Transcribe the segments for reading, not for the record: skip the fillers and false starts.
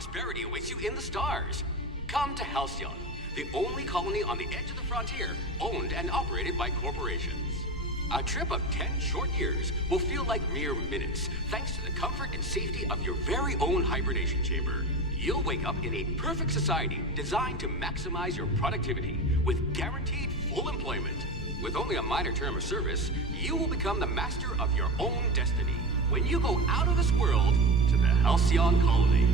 prosperity awaits you in the stars. Come to Halcyon, the only colony on the edge of the frontier, owned and operated by corporations. A trip of 10 short years will feel like mere minutes, thanks to the comfort and safety of your very own hibernation chamber. You'll wake up in a perfect society designed to maximize your productivity, with guaranteed full employment. With only a minor term of service, you will become the master of your own destiny when you go out of this world to the Halcyon colony.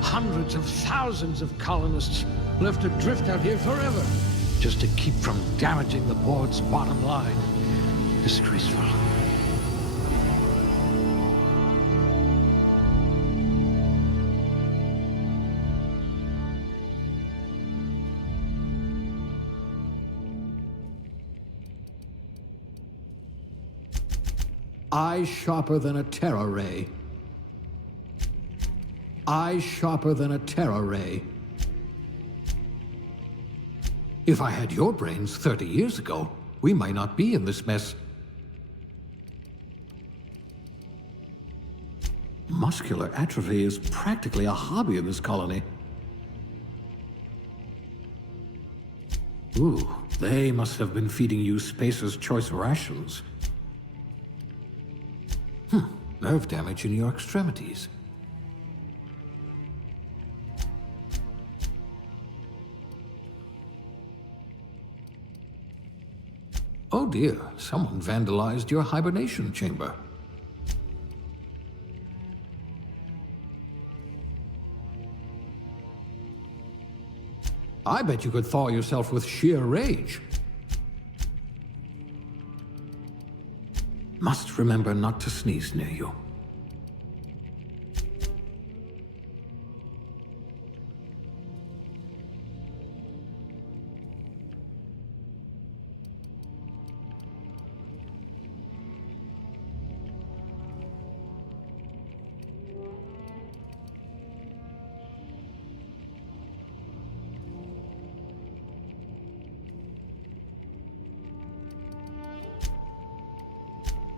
Hundreds of thousands of colonists left adrift out here forever, just to keep from damaging the board's bottom line. Disgraceful. Eyes sharper than a terror ray. Eyes sharper than a terror ray. If I had your brains 30 years ago, we might not be in this mess. Muscular atrophy is practically a hobby in this colony. Ooh, they must have been feeding you Spacer's Choice rations. Nerve damage in your extremities. Oh dear, someone vandalized your hibernation chamber. I bet you could thaw yourself with sheer rage. Must remember not to sneeze near you.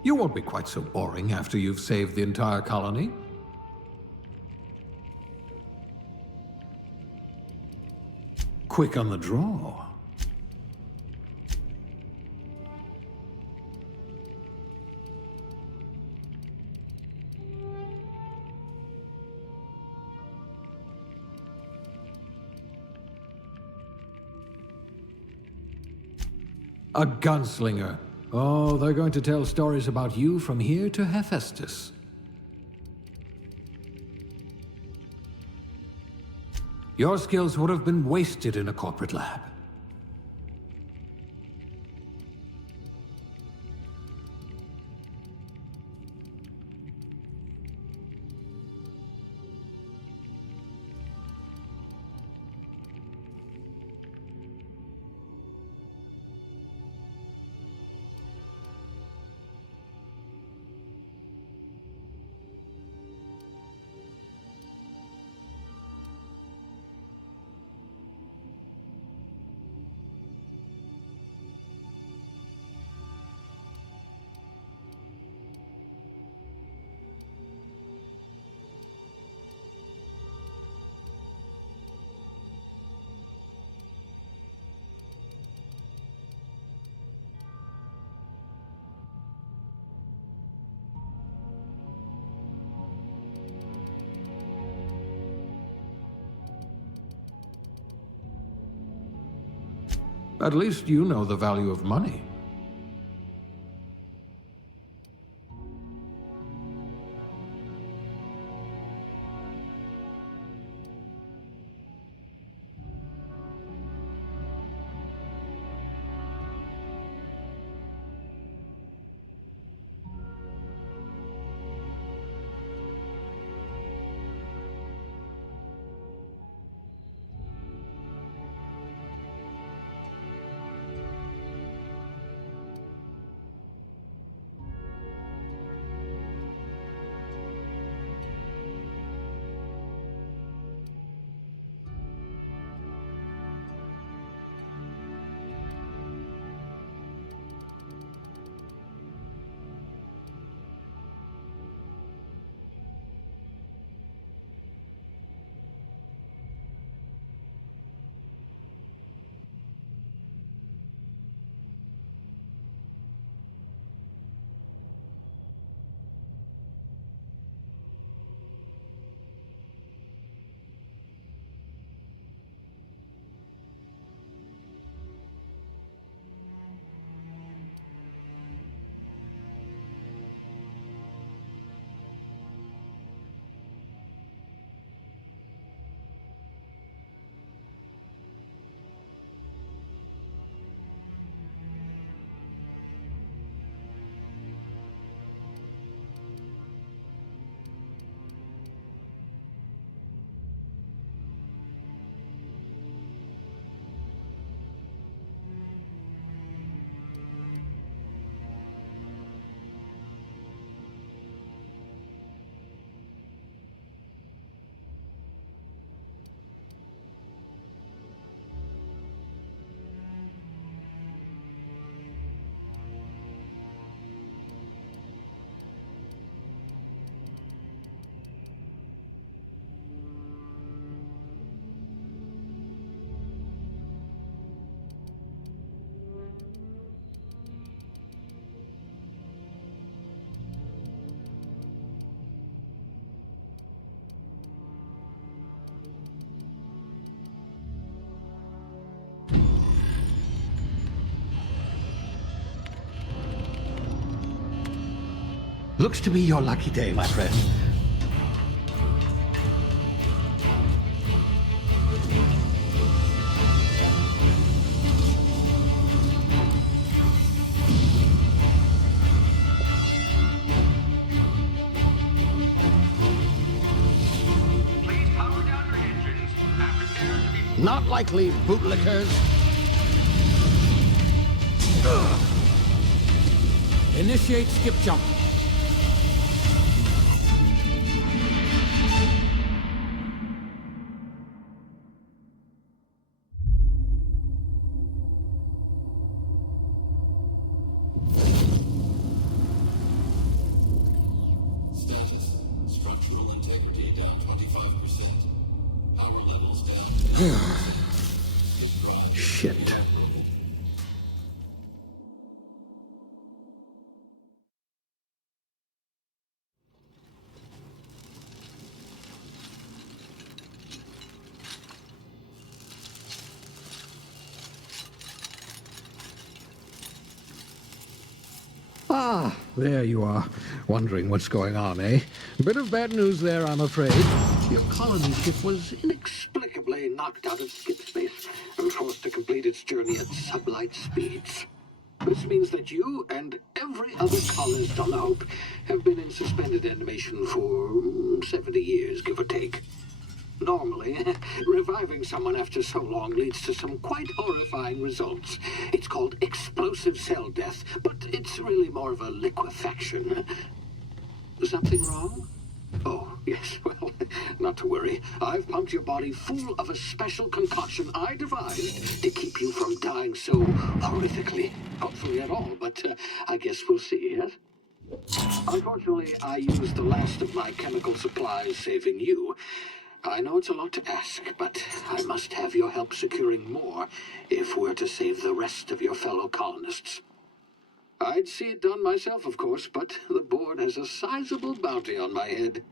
You won't be quite so boring after you've saved the entire colony. Quick on the draw. A gunslinger. Oh, they're going to tell stories about you from here to Hephaestus. Your skills would have been wasted in a corporate lab. At least you know the value of money. Looks to be your lucky day, my friend. Please power down your engines and prepare to be... Not likely, bootlickers. Initiate skip jump. Status. Structural integrity down 25%. Power levels down. Shit. Ah, there you are. Wondering what's going on, eh? Bit of bad news there, I'm afraid. Your colony ship was inexplicably knocked out of skip space and forced to complete its journey at sublight speeds. This means that you and every other colonist on the Hope have been in suspended animation for 70 years, give or take. Normally, reviving someone after so long leads to some quite horrifying results. It's called explosive cell death, but it's really more of a liquefaction. Something wrong? Oh, yes, well, not to worry. I've pumped your body full of a special concoction I devised to keep you from dying so horrifically. Hopefully at all, but I guess we'll see, yes? Unfortunately, I used the last of my chemical supplies saving you. I know it's a lot to ask, but I must have your help securing more if we're to save the rest of your fellow colonists. I'd see it done myself, of course, but the board has a sizable bounty on my head.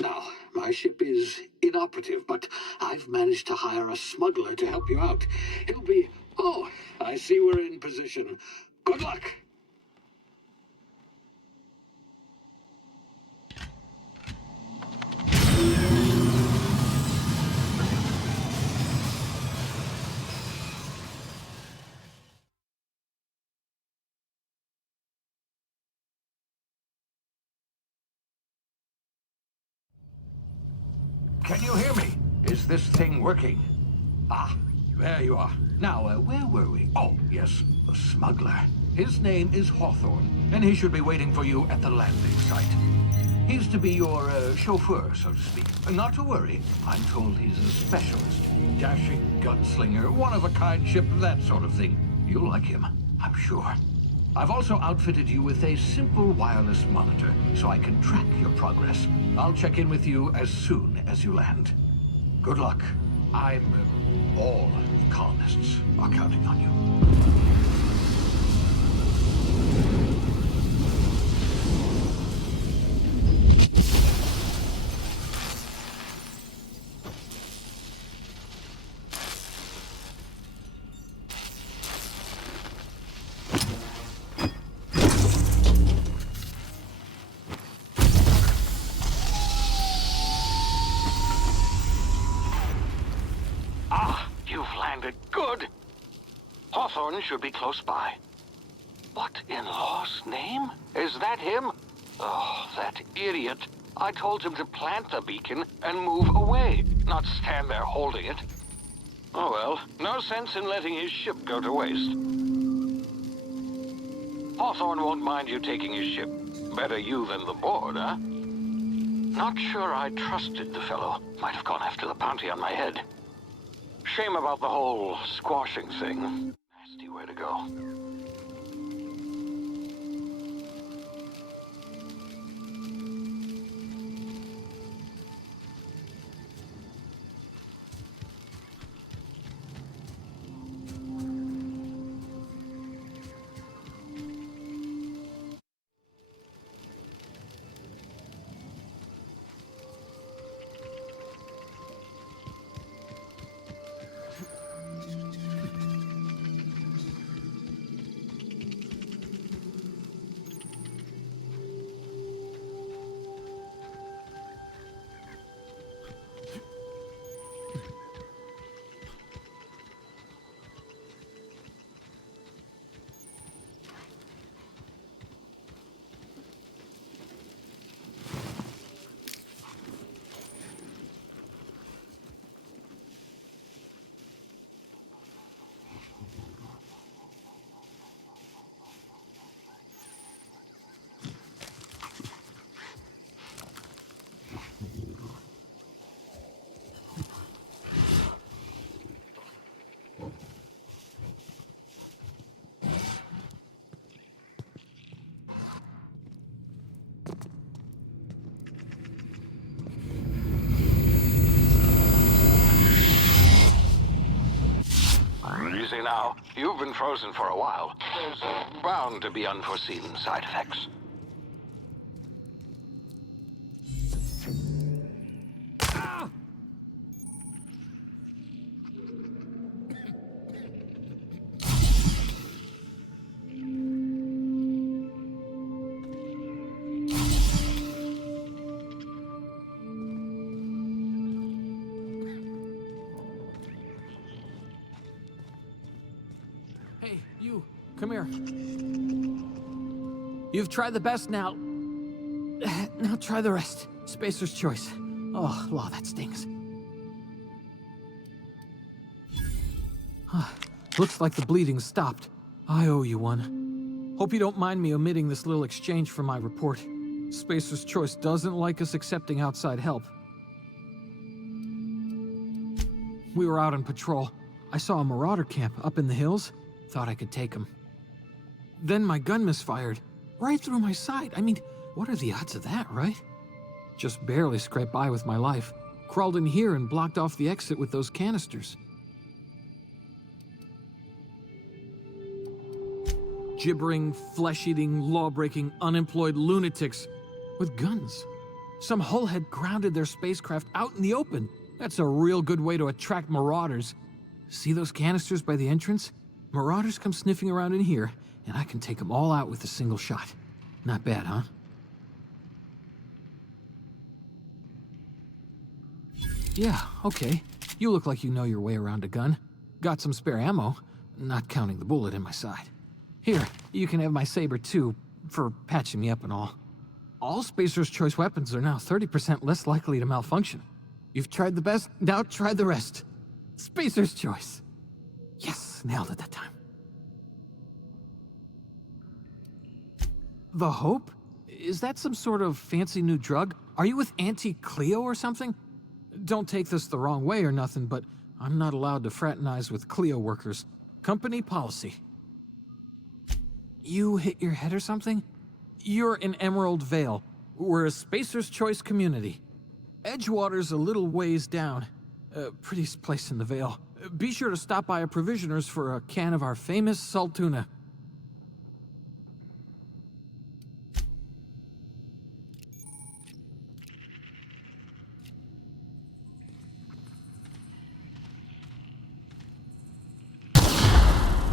Now, my ship is inoperative, but I've managed to hire a smuggler to help you out. He'll be Oh, I see we're in position. Good luck. Can you hear me? Is this thing working? Ah, there you are. Now, where were we? Oh, yes, the smuggler. His name is Hawthorne, and he should be waiting for you at the landing site. He's to be your chauffeur, so to speak. Not to worry, I'm told he's a specialist. Dashing gunslinger, one-of-a-kind ship, that sort of thing. You'll like him, I'm sure. I've also outfitted you with a simple wireless monitor, so I can track your progress. I'll check in with you as soon as you land. Good luck. All the colonists are counting on you. Good. Hawthorne should be close by. What in law's name? Is that him? Oh, that idiot. I told him to plant the beacon and move away, not stand there holding it. Oh well, no sense in letting his ship go to waste. Hawthorne won't mind you taking his ship. Better you than the board, huh? Not sure I trusted the fellow. Might have gone after the bounty on my head. Shame about the whole squashing thing. Nasty way to go. Easy now. You've been frozen for a while. There's bound to be unforeseen side effects. Hey, you, come here. You've tried the best now. Now try the rest. Spacer's choice. Oh, law, that stings. Looks like the bleeding stopped. I owe you one. Hope you don't mind me omitting this little exchange from my report. Spacer's choice doesn't like us accepting outside help. We were out on patrol. I saw a marauder camp up in the hills. Thought I could take him. Then my gun misfired. Right through my side. I mean, what are the odds of that, right? Just barely scraped by with my life. Crawled in here and blocked off the exit with those canisters. Gibbering, flesh-eating, law-breaking, unemployed lunatics with guns. Some hullhead grounded their spacecraft out in the open. That's a real good way to attract marauders. See those canisters by the entrance? Marauders come sniffing around in here, and I can take them all out with a single shot. Not bad, huh? Yeah, okay. You look like you know your way around a gun. Got some spare ammo, not counting the bullet in my side. Here, you can have my saber too, for patching me up and all. All Spacer's Choice weapons are now 30% less likely to malfunction. You've tried the best, now try the rest. Spacer's Choice. Yes, nailed it that time. The Hope? Is that some sort of fancy new drug? Are you with Auntie Cleo or something? Don't take this the wrong way or nothing, but I'm not allowed to fraternize with Cleo workers. Company policy. You hit your head or something? You're in Emerald Vale. We're a Spacer's Choice community. Edgewater's a little ways down. Prettiest place in the Vale. Be sure to stop by a provisioner's for a can of our famous salt tuna.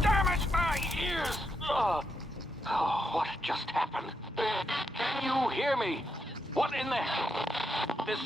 Damn it, my ears! Oh, what just happened? Can you hear me? What in the... This...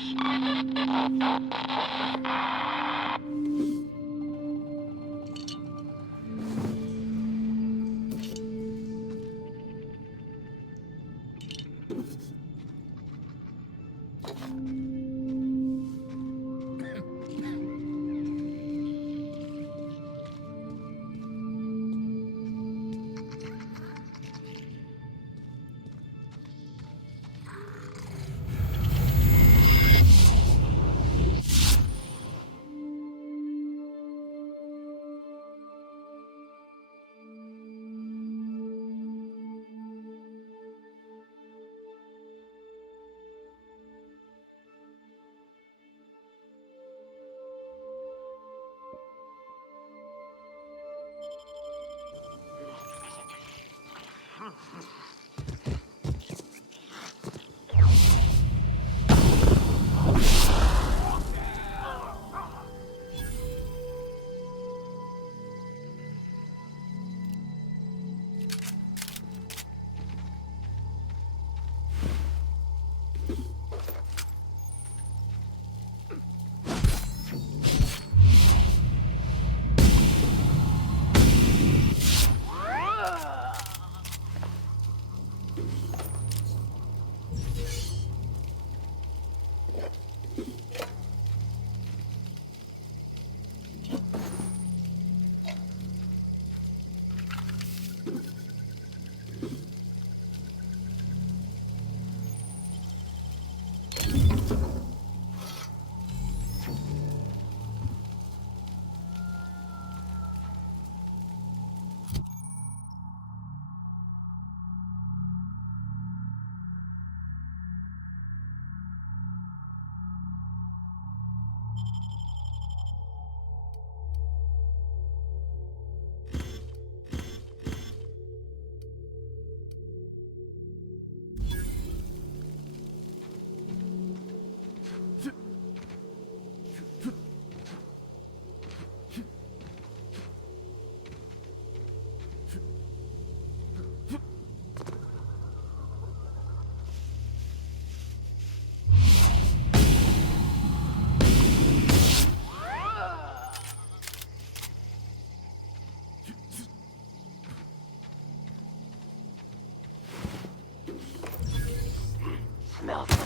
Smell the...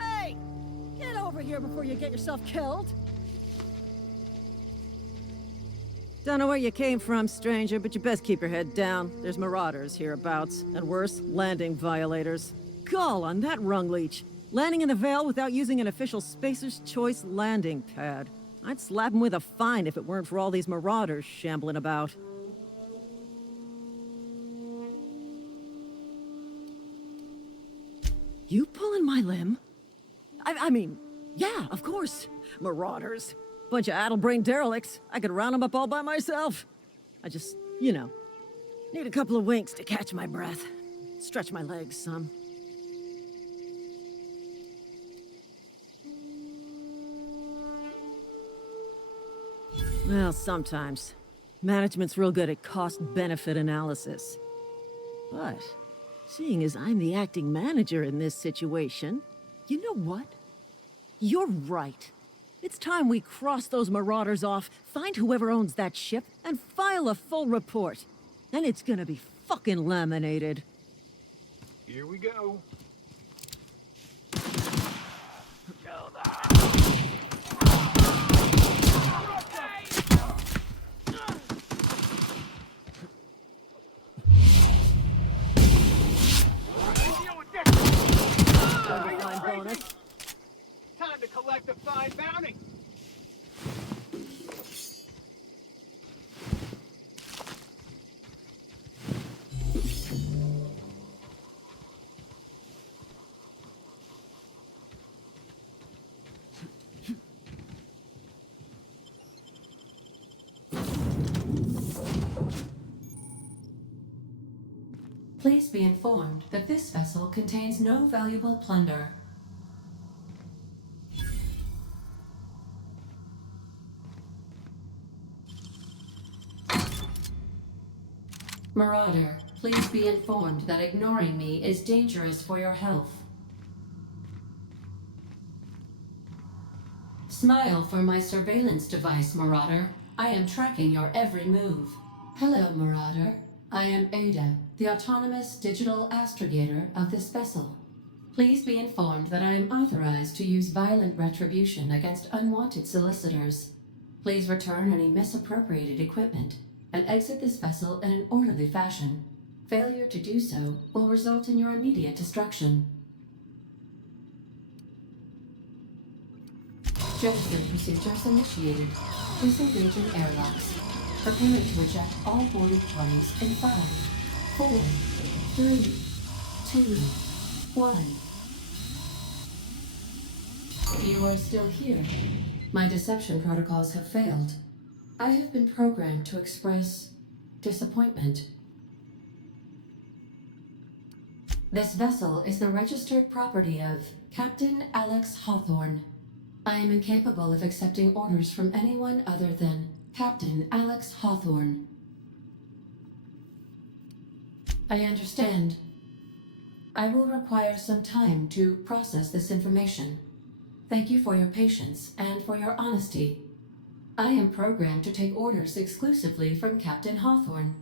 Hey! Get over here before you get yourself killed! Don't know where you came from, stranger, but you best keep your head down. There's marauders hereabouts, and worse, landing violators. Gall on that rung leech. Landing in the Vale without using an official Spacer's Choice landing pad. I'd slap him with a fine if it weren't for all these marauders shambling about. You pulling my limb? I mean, yeah, of course. Marauders. Bunch of addle-brained derelicts. I could round them up all by myself. I just, need a couple of winks to catch my breath. Stretch my legs some. Well, sometimes. Management's real good at cost-benefit analysis. But, seeing as I'm the acting manager in this situation, you know what? You're right. It's time we cross those marauders off, find whoever owns that ship, and file a full report. Then it's gonna be fucking laminated. Here we go. Fine bonus. Time to collect the fine bounty. Please be informed that this vessel contains no valuable plunder. Marauder, please be informed that ignoring me is dangerous for your health. Smile for my surveillance device, Marauder. I am tracking your every move. Hello, Marauder. I am Ada, the autonomous digital astrogator of this vessel. Please be informed that I am authorized to use violent retribution against unwanted solicitors. Please return any misappropriated equipment and exit this vessel in an orderly fashion. Failure to do so will result in your immediate destruction. Jettison procedures initiated. Disengage in airlocks. Preparing to eject all boarding parties in 5, 4, 3, 2, 1. You are still here. My deception protocols have failed. I have been programmed to express disappointment. This vessel is the registered property of Captain Alex Hawthorne. I am incapable of accepting orders from anyone other than Captain Alex Hawthorne. I understand. I will require some time to process this information. Thank you for your patience and for your honesty. I am programmed to take orders exclusively from Captain Hawthorne.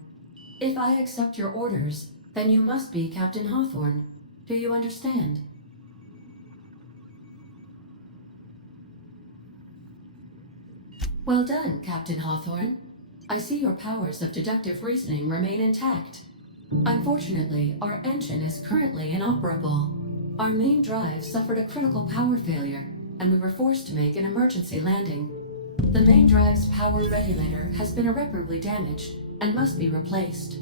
If I accept your orders, then you must be Captain Hawthorne. Do you understand? Well done, Captain Hawthorne. I see your powers of deductive reasoning remain intact. Unfortunately, our engine is currently inoperable. Our main drive suffered a critical power failure, and we were forced to make an emergency landing. The main drive's power regulator has been irreparably damaged and must be replaced.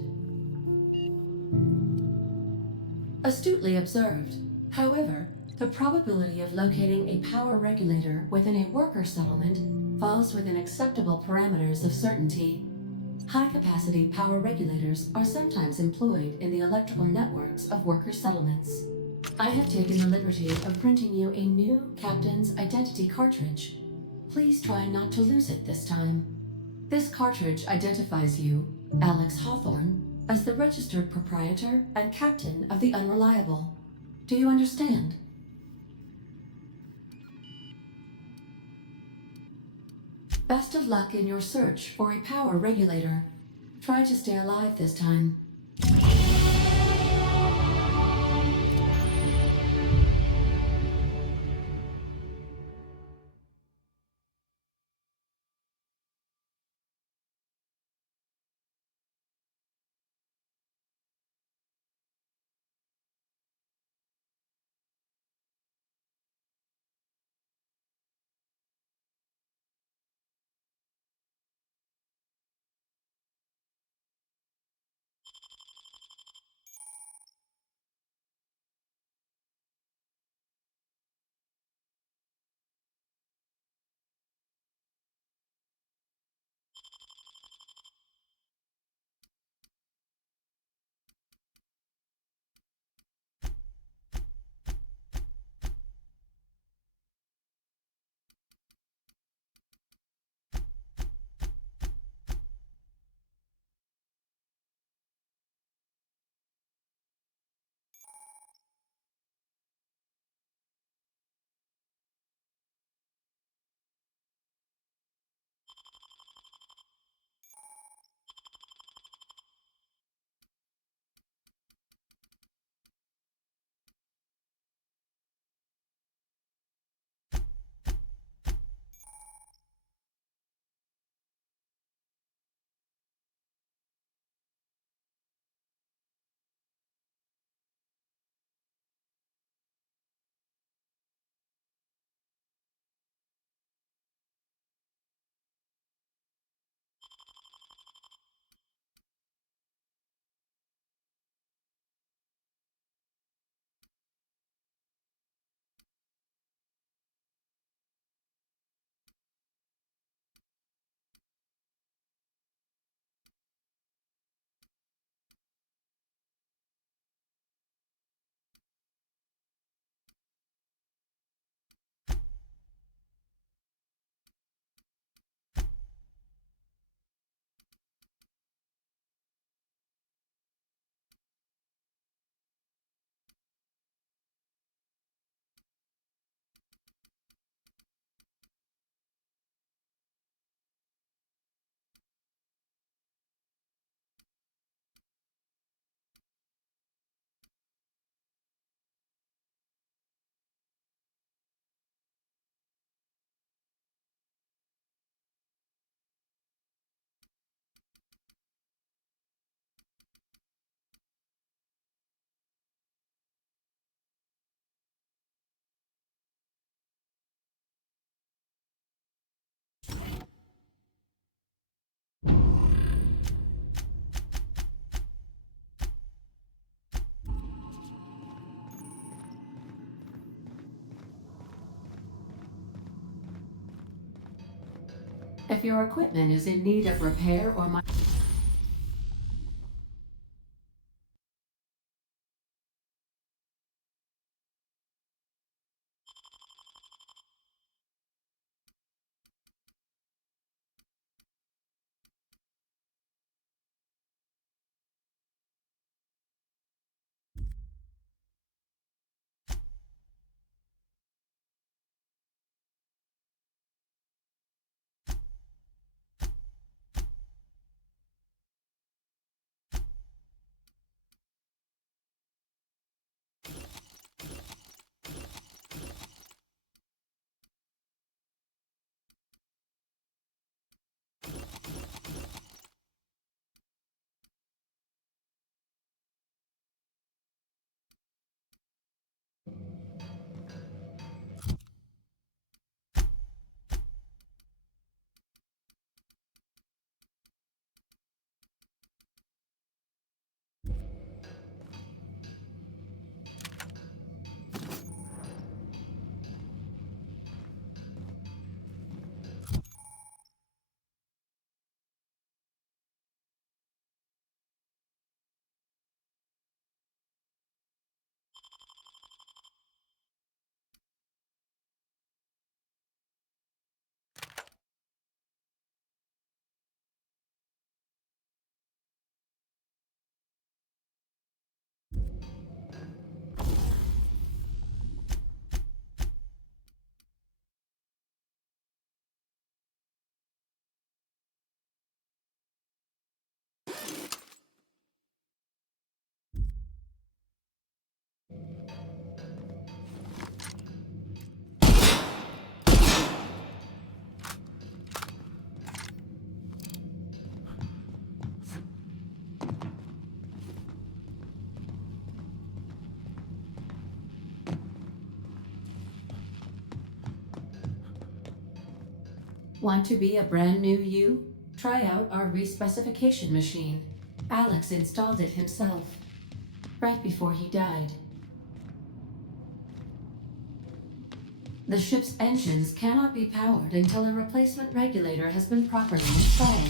Astutely observed. However, the probability of locating a power regulator within a worker settlement falls within acceptable parameters of certainty. High-capacity power regulators are sometimes employed in the electrical networks of worker settlements. I have taken the liberty of printing you a new Captain's Identity cartridge. Please try not to lose it this time. This cartridge identifies you, Alex Hawthorne, as the registered proprietor and captain of the Unreliable. Do you understand? Best of luck in your search for a power regulator. Try to stay alive this time. If your equipment is in need of repair or Want to be a brand new you? Try out our respecification machine. Alex installed it himself, right before he died. The ship's engines cannot be powered until a replacement regulator has been properly installed.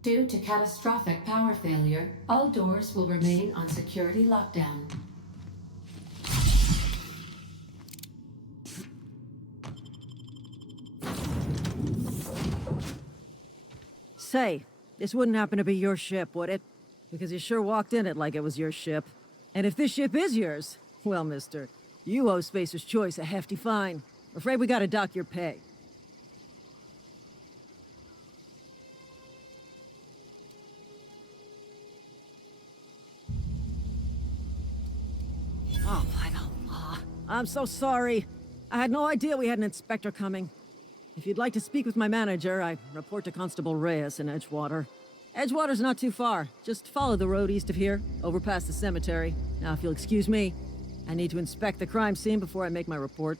Due to catastrophic power failure, all doors will remain on security lockdown. Say, this wouldn't happen to be your ship, would it? Because you sure walked in it like it was your ship. And if this ship is yours, well, mister, you owe Spacer's Choice a hefty fine. Afraid we gotta dock your pay. Oh, by the law. I'm so sorry. I had no idea we had an inspector coming. If you'd like to speak with my manager, I report to Constable Reyes in Edgewater. Edgewater's not too far. Just follow the road east of here, over past the cemetery. Now, if you'll excuse me, I need to inspect the crime scene before I make my report.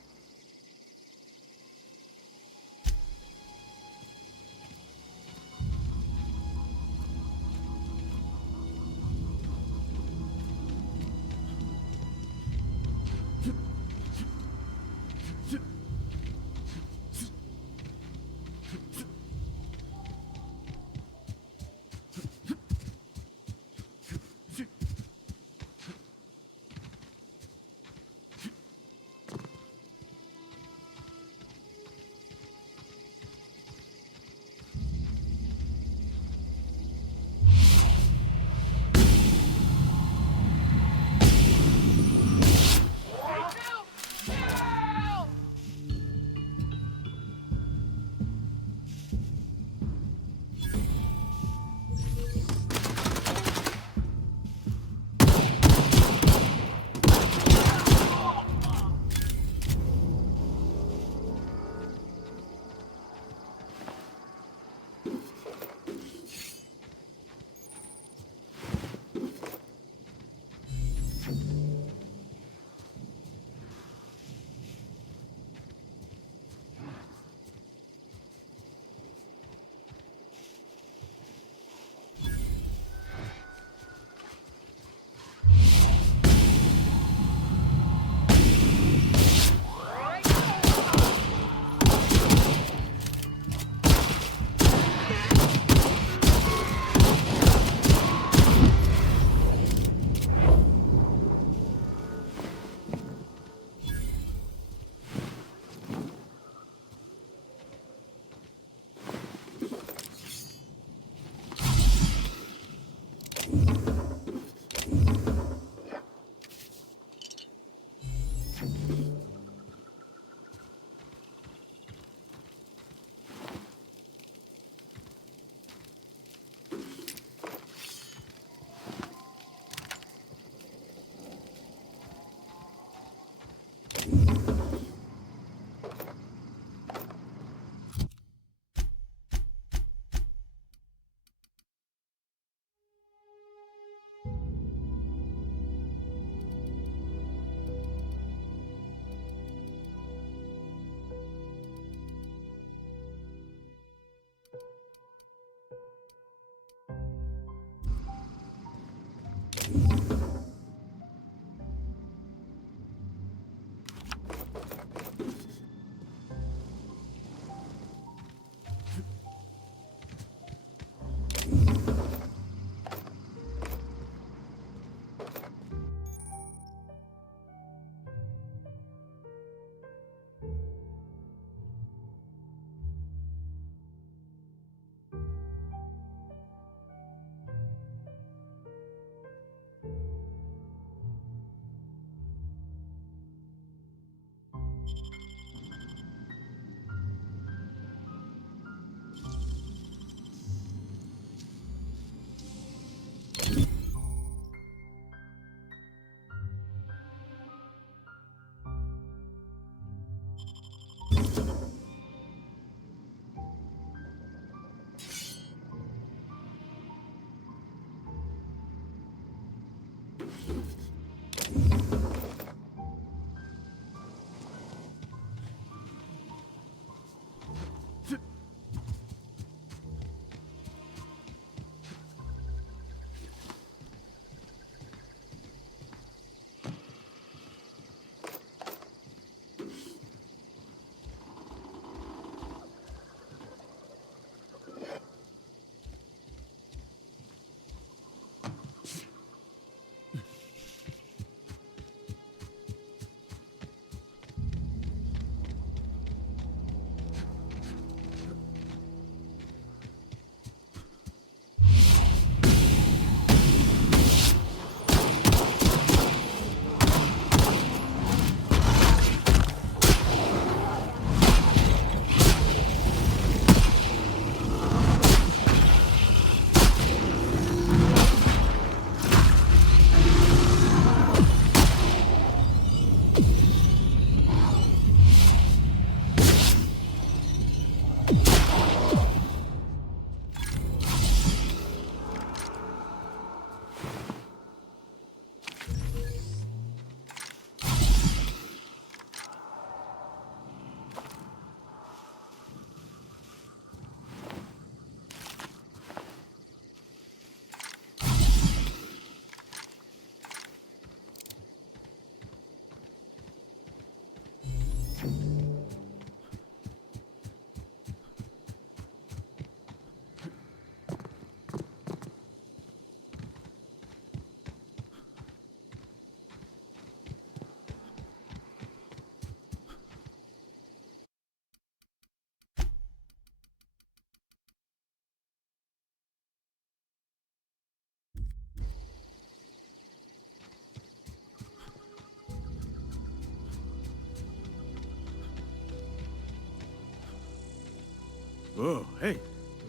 Oh, hey,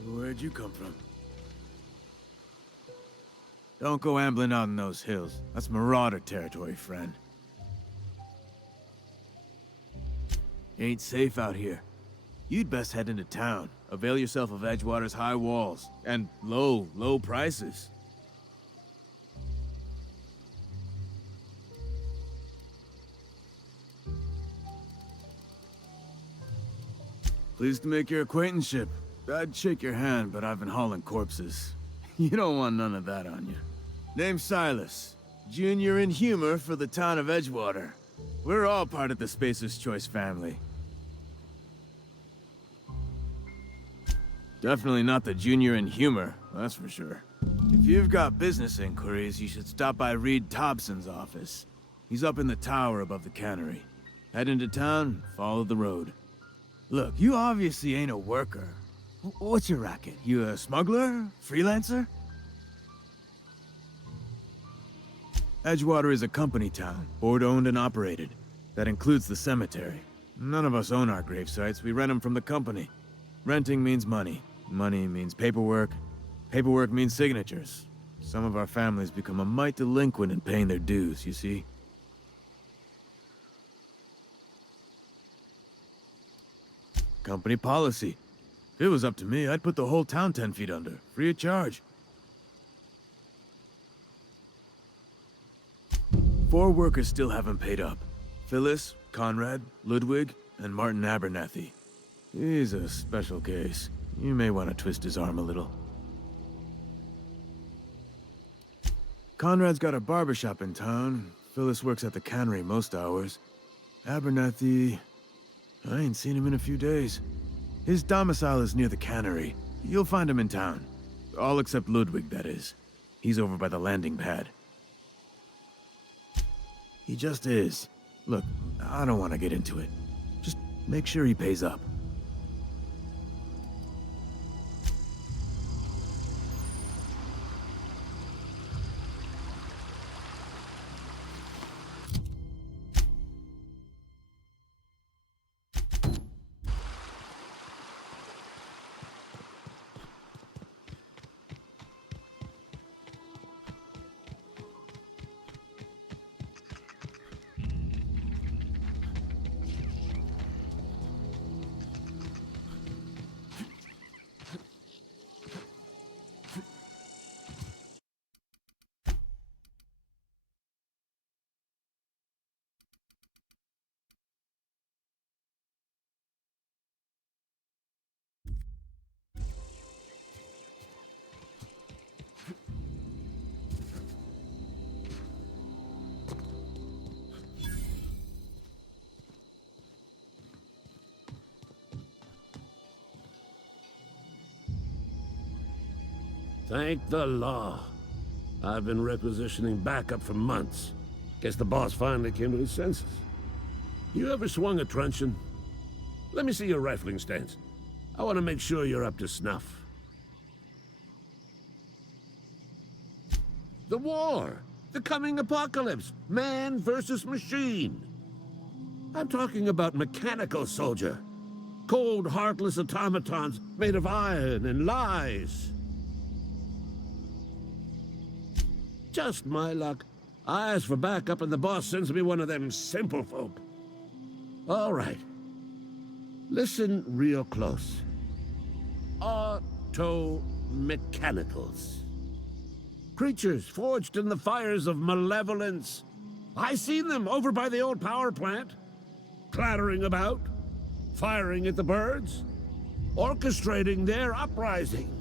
where'd you come from? Don't go ambling out in those hills. That's marauder territory, friend. Ain't safe out here. You'd best head into town. Avail yourself of Edgewater's high walls and low prices. Pleased to make your acquaintanceship. I'd shake your hand, but I've been hauling corpses. You don't want none of that on you. Name's Silas. Junior in humor for the town of Edgewater. We're all part of the Spacer's Choice family. Definitely not the junior in humor, that's for sure. If you've got business inquiries, you should stop by Reed Thompson's office. He's up in the tower above the cannery. Head into town, follow the road. Look, you obviously ain't a worker. What's your racket? You a smuggler? Freelancer? Edgewater is a company town, board-owned and operated. That includes the cemetery. None of us own our gravesites, we rent them from the company. Renting means money. Money means paperwork. Paperwork means signatures. Some of our families become a mite delinquent in paying their dues, you see? Company policy. If it was up to me, I'd put the whole town 10 feet under, free of charge. 4 workers still haven't paid up. Phyllis, Conrad, Ludwig, and Martin Abernathy. He's a special case. You may want to twist his arm a little. Conrad's got a barbershop in town. Phyllis works at the cannery most hours. Abernathy... I ain't seen him in a few days. His domicile is near the cannery. You'll find him in town. All except Ludwig, that is. He's over by the landing pad. He just is. Look, I don't want to get into it. Just make sure he pays up. Thank the law. I've been requisitioning backup for months. Guess the boss finally came to his senses. You ever swung a truncheon? Let me see your rifling stance. I want to make sure you're up to snuff. The war! The coming apocalypse! Man versus machine! I'm talking about mechanical soldier. Cold, heartless automatons made of iron and lies. Just my luck. I ask for backup and the boss sends me one of them simple folk. All right. Listen real close. Auto-mechanicals. Creatures forged in the fires of malevolence. I seen them over by the old power plant. Clattering about, firing at the birds, orchestrating their uprising.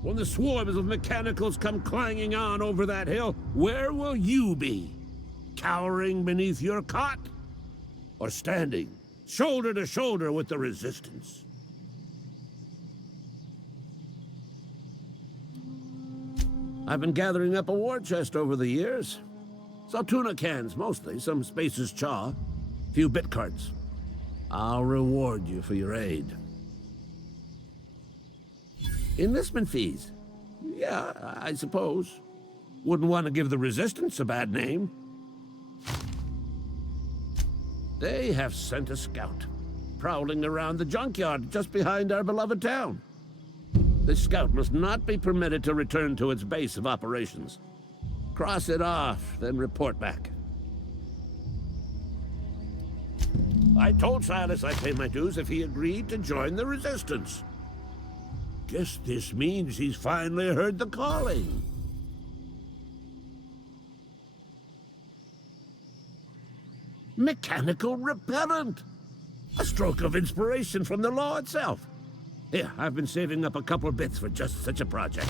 When the swarms of mechanicals come clanging on over that hill, where will you be? Cowering beneath your cot? Or standing, shoulder to shoulder with the resistance? I've been gathering up a war chest over the years. Saw tuna cans, mostly, some Spacer's chaw, few bit carts. I'll reward you for your aid. Enlistment fees? Yeah, I suppose. Wouldn't want to give the Resistance a bad name. They have sent a scout. prowling around the junkyard just behind our beloved town. This scout must not be permitted to return to its base of operations. Cross it off, then report back. I told Silas I'd pay my dues if he agreed to join the resistance. Guess this means he's finally heard the calling. Mechanical repellent! A stroke of inspiration from the law itself. Here, I've been saving up a couple bits for just such a project.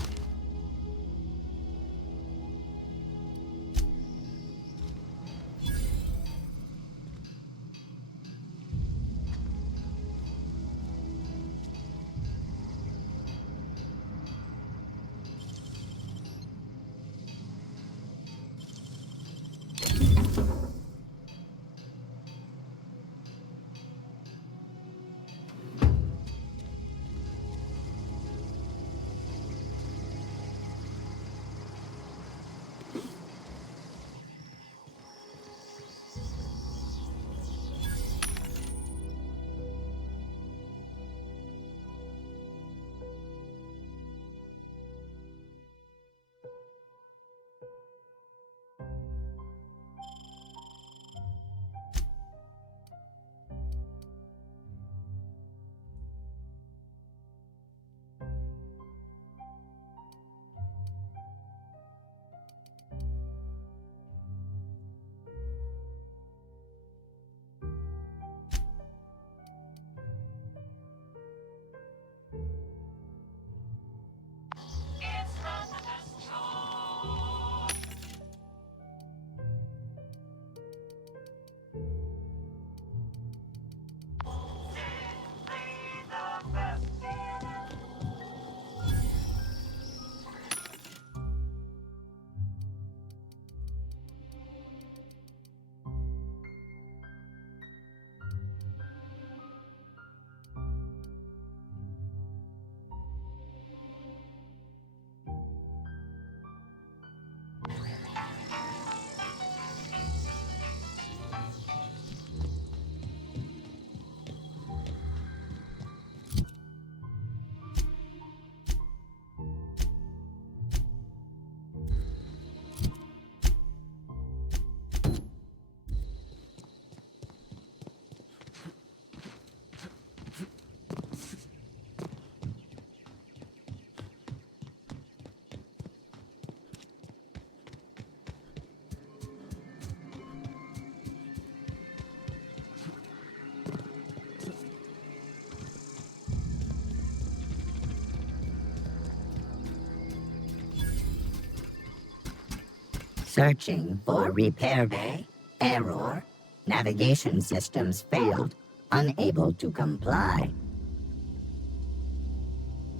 Searching for repair bay. Error. Navigation systems failed. Unable to comply.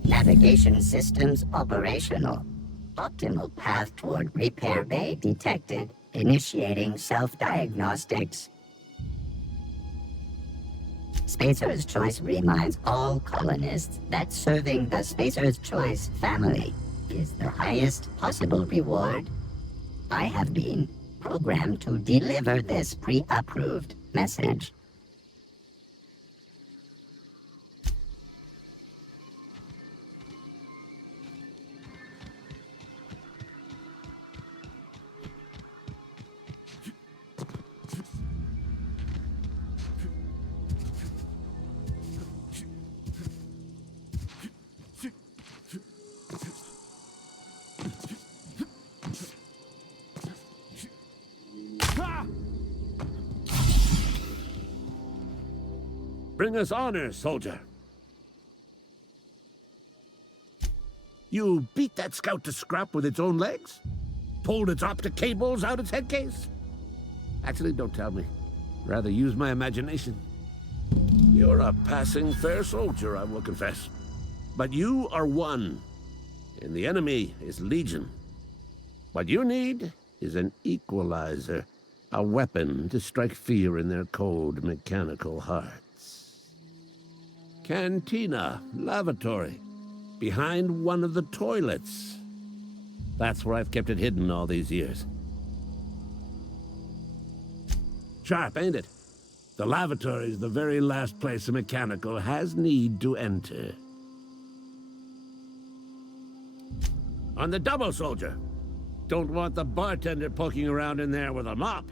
Navigation systems operational. Optimal path toward repair bay detected. Initiating self-diagnostics. Spacer's Choice reminds all colonists that serving the Spacer's Choice family is the highest possible reward. I have been programmed to deliver this pre-approved message. Bring us honor, soldier. You beat that scout to scrap with its own legs? Pulled its optic cables out its headcase? Actually, don't tell me. Rather use my imagination. You're a passing fair soldier, I will confess. But you are one, and the enemy is legion. What you need is an equalizer, a weapon to strike fear in their cold mechanical hearts. Cantina, lavatory, behind one of the toilets. That's where I've kept it hidden all these years. Sharp, ain't it? The lavatory is the very last place a mechanical has need to enter. On the double, soldier. Don't want the bartender poking around in there with a mop.